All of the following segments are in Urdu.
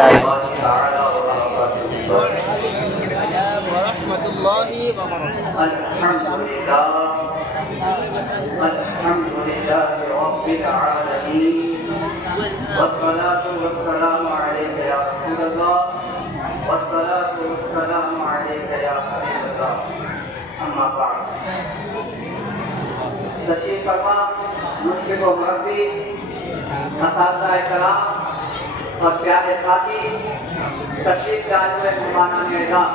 الله تعالى وبركاته. السلام ورحمة الله وبركاته. الحمد لله رب العالمين، والصلاة والسلام عليك يا رسول الله، والصلاة والسلام عليك يا حبيب الله. أما بعد، تشریف فرما مشرق و مربی، اساتذہ کرام اور پیارے ساتھی، تشریف لائے ہوئے مہمانان اعزاز،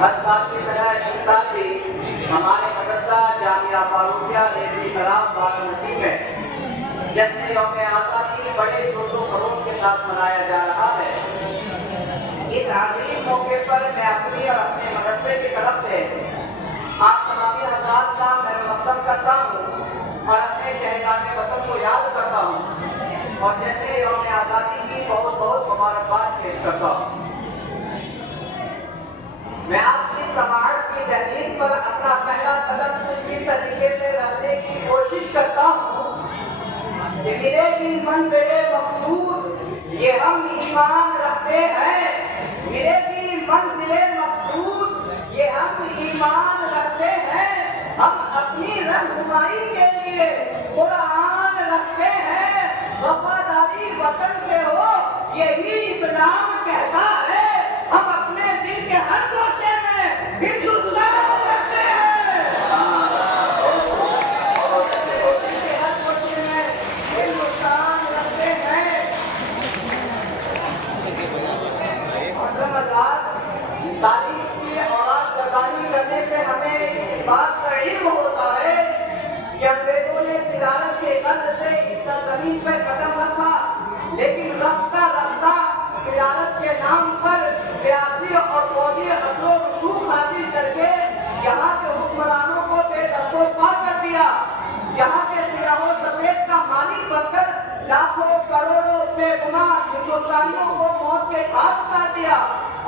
ہر سال کی طرح اس سال بھی ہمارے مدرسہ جامعہ فاروقیہ ریلوی خراب بار نصیب میں جشن یوم آزادی بڑے جوش و خروش کے ساتھ منایا جا رہا ہے۔ اس عظیم موقع پر میں اپنی اور اپنے مدرسے کی طرف سے آپ تمامی حضرات کا میں مقدم کرتا ہوں اور اپنے شہدان وطن کو یاد کرتا ہوں اور جیسے یوم آزادی کی بہت بہت مبارکباد پیش کرتا ہوں۔ میں آپ کی سماعت کی تحریر پر اپنا پہلا قدم کچھ اس طریقے سے رکھنے کی کوشش کرتا ہوں کہ ملے گی منزل مقصود یہ ہم ایمان رکھتے ہیں، ملے گی منزل مقصود یہ ہم ایمان رکھتے ہیں، ہم اپنی رہنمائی کے لیے قرآن رکھتے ہیں، وفاداری وطن سے ہو یہی اسلام کہتا ہے، ہم اپنے دل کے ہر گوشے میں ہندوستان رکھتے ہیں، ہر گوشے میں ہندوستان رکھتے ہیں۔ تعلیم کی اوراد گردانی کرنے سے ہمیں اس بات کا علم ہوتا ہے کہ انگریزوں نے تجارت کے قرض سے اس سرزمین پر قدم رکھا، لیکن رفتہ رفتہ تجارت کے نام پر سیاسی اور فوجی اثر و رسوخ حاصل کر کے یہاں کے حکمرانوں کو بے دست و پا کر دیا، یہاں کے سیاہ و سفید کا مالک بن کر لاکھوں کروڑوں بے گناہ ہندوستانیوں کو موت کے گھاٹ اتار دیا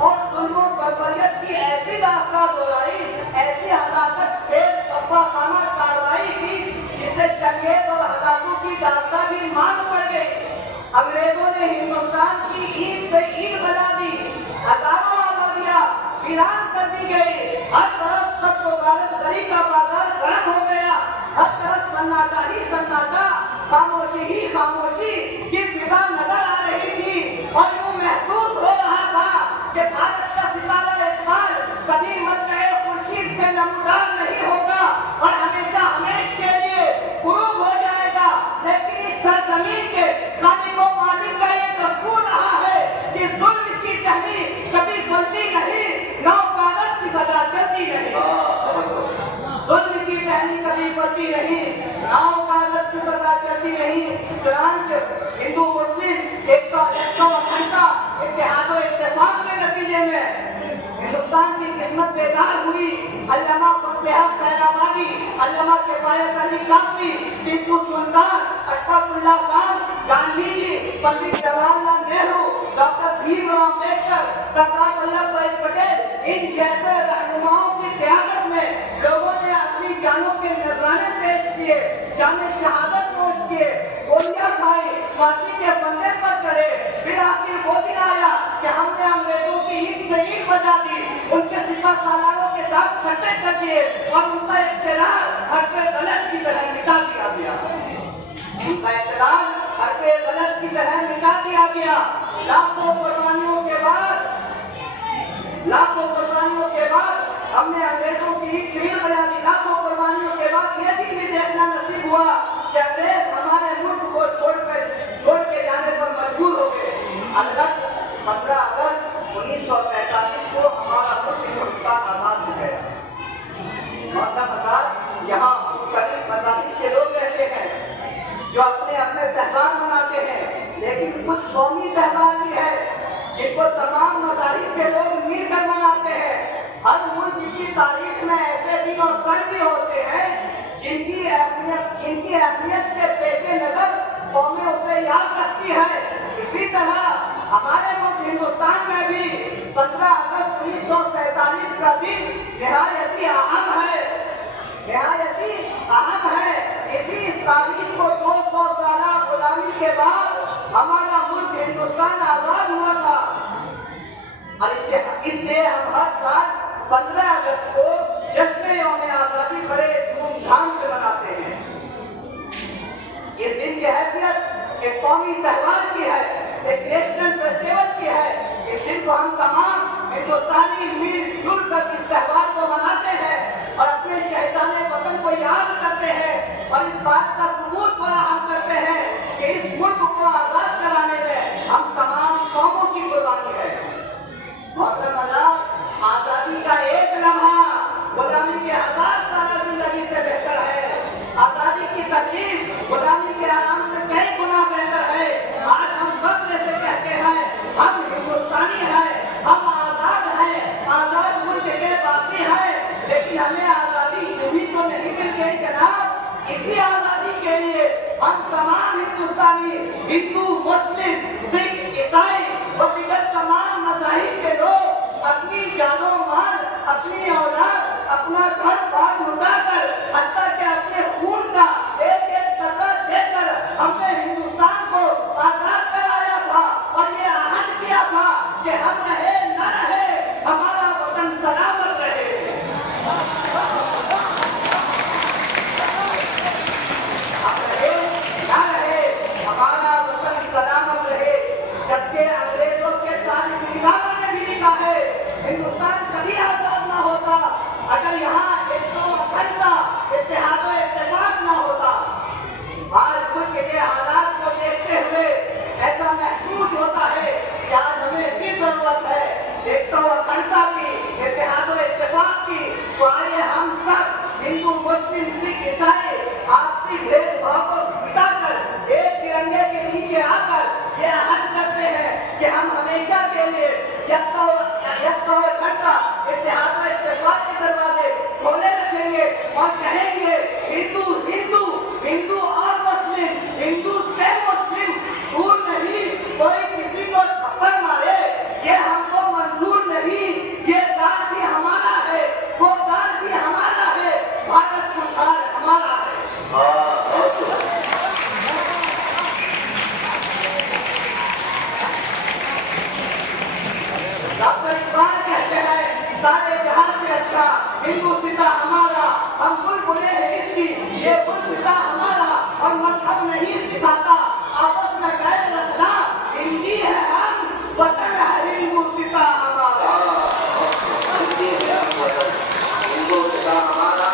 اور ظلم و بربریت کی ایسی داستان دہرائی، ایسی ہلاکت خیز صفاقانہ کارروائی کی جس سے چنگیز اور ہلاکوں کی داستان بھی مان پڑ گئی۔ انگریزوں نے ہندوستان کی اینٹ سے اینٹ بجا دی، ہزاروں آبادیاں ویران کر دی گئی، ہر طرف سب کو غارت گری کا بازار گرم ہو گیا، ہر طرف سناٹا ہی سناٹا، خاموشی ہی خاموشی کی فضا نظر آ رہی تھی اور یوں محسوس ہو رہا تھا کہ بھارت کا ستارہ اقبال کبھی مطلع خورشید سے نمودار نہیں ہوگا اور ہمیشہ ہمیش کے لیے غروب ہو جائے گا، لیکن اس سرزمین کے خالق و مالک کا یہ دستور رہا ہے کہ ظلم کی ٹہنی کبھی پھلتی نہیں، نو کاغذ کی سزا چلتی نہیں، ظلم کی ٹہنی کبھی پھلتی نہیں، نو کاغذ کی سزا چلتی نہیں۔ چنانچہ ہندو مسلم ایک گھنٹہ اتحاد و اتفاق کے نتیجے میں ہندوستان کی قسمت بیدار ہوئی۔ علامہ فضل حق خیر آبادی، علامہ کفایت علی کاکڑی، ٹیپو سلطان، اشفاق اللہ خان، گاندھی جی، پنڈت جواہر لال نہرو، ڈاکٹر بھیم راؤ امبیڈکر، سردار ولبھ بھائی پٹیل، ان جیسے رہنماؤں کی قیادت میں لوگوں نے اپنی جانوں کے نذرانے پیش کیے، جان شہادت نوش کیے، گولیاں کھائی، پھانسی کے پھندے پر چڑھے، پھر آخر وہ دن آیا کہ ہم نے انگریزوں کی اینٹ سے اینٹ بجا دی، ان کے سپہ سالاروں کے دانت کھٹے کر دیے اور ان کا اقتدار حرف غلط کی طرح مٹا دیا گیا، ان کا اقتدار حرف غلط کی طرح مٹا دیا گیا۔ لاکھوں قربانیوں کے بعد ہم نے انگریزوں کی اینٹ سے اینٹ بجا دی، لاکھوں قربانیوں کے بعد یہ دن بھی دیکھنا نصیب ہوا کہ انگریز ہمارے ملک کو چھوڑ کے جانے پر مجبور ہو گئے۔ 15 اگست 1947 کو ہمارا ملک ہندوستان آزاد ہو گیا۔ محترم حضرات، یہاں مختلف مذاہب کے لوگ رہتے ہیں جو اپنے اپنے تہوار مناتے ہیں، لیکن کچھ قومی تہوار بھی ہے جن کو تمام مذاہب کے لوگ مل کر مناتے ہیں۔ ہر ملک کی تاریخ میں ایسے دن اور سن بھی ہوتے ہیں جن کی اہمیت کے پیش نظر قومیں اسے یاد رکھتی ہے۔ اسی طرح ہمارے ملک ہندوستان میں بھی 15 اگست 1947 کا دن نہایت اہم ہے۔ اسی تاریخ کو 200 سالہ غلامی کے بعد ہمارا ملک ہندوستان آزاد ہوا اس لیے ہم ہر سال 15 اگست کو جشن یوم آزادی بڑے دھوم دھام سے مناتے ہیں۔ اس دن کی حیثیت ایک قومی تہوار کی ہے، ایک نیشنل فیسٹیول کی ہے۔ اس دن کو ہم تمام ہندوستانی مل جل کر اس تہوار کو مناتے ہیں اور اپنے شہیدان وطن کو یاد کرتے ہیں اور اس بات کا ثبوت فراہم کرتے ہیں کہ اس ملک کو آزاد کرانے میں ہم تمام قوموں کی قربانی ہے۔ محترم حضرات، آزادی کا ایک لمحہ غلامی کے 1000 سالہ زندگی سے بہتر ہے۔ آزادی کی تکلیف غلامی کے آرام سے کئی گنا بہتر ہے۔ آج ہم فخر سے کہتے ہیں ہم ہندوستانی ہیں، ہم آزاد ہیں، آزاد ملک کے باسی ہیں، لیکن ہمیں آزادی یوں تو نہیں مل گئی جناب۔ اسی آزادی کے لیے ہم تمام ہندوستانی، ہندو، مسلم، سکھ، عیسائی اور دیگر تمام مذاہب کے لوگ اپنی جان و مال، اپنی اولاد، اپنا گھر بار لٹا کر، حتیٰ کہ اپنے خون کا ایک ایک قطرہ دے کر ہم نے ہندوستان کو آزاد کرایا تھا اور یہ عہد کیا تھا کہ ہم رہے نہ رہے ہمارا وطن سلامت رہے۔ ہم رہے نہ رہے ہمارا وطن سلامت رہے، جبکہ انگریزوں کے تاریخ نگاروں نے بھی لکھا ہے ہندوستان کبھی آزاد نہ ہوتا اگر یہاں ایک تو اکھنڈتا، اتحاد و اتفاق نہ ہوتا۔ آج ملک کے حالات کو دیکھتے ہوئے ایسا محسوس ہوتا ہے کہ آج ہمیں بھی ضرورت ہے ایک تو اکھنڈتا کی، اتحاد و اتفاق کی۔ تو آئیے ہم سب ہندو، مسلم، سکھ، عیسائی آپسی بھید بھاؤ کو مٹا کر ایک ترنگے کے نیچے آ کر یہ عہد کرتے ہیں کہ ہم ہمیشہ کے لیے یکتا و اکھنڈتا، اتحاد و اتفاق کے دروازے کھولے رکھیں گے اور کہیں گے ہندو ہندو، ہندو اور مسلم، ہندو سے مسلم دور نہیں، کوئی کسی کو تھپڑ مارے یہ ہم کو منظور نہیں۔ یہ دار بھی ہمارا ہے، وہ دار بھی ہمارا ہے، بھارت خوشحال ہمارا ہے۔ ڈاکٹر اقبال کہتے ہیں سارے جہاں سے اچھا ہندو ستا ہمارا، ہم بلبلے ہیں اس کی یہ گل ستا ہمارا، اور مذہب نہیں سکھاتا آپس میں غیر رکھنا، ہندی ہے ہم، وطن ہے ہندو ستا ہمارا۔ ہندو ستا ہمارا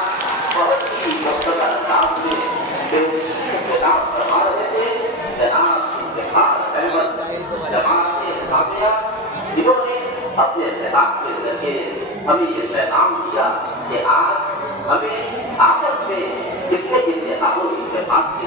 بہت ہی مختصر انداز میں خطاب فرما رہے تھے جناب اتحاد احمد جماعت اسلامیہ، جنہوں نے اپنے خطاب کے ذریعے ہمیں یہ پیغام دیا کہ آج ہمیں آپس میں جتنے اتحاد و اتفاق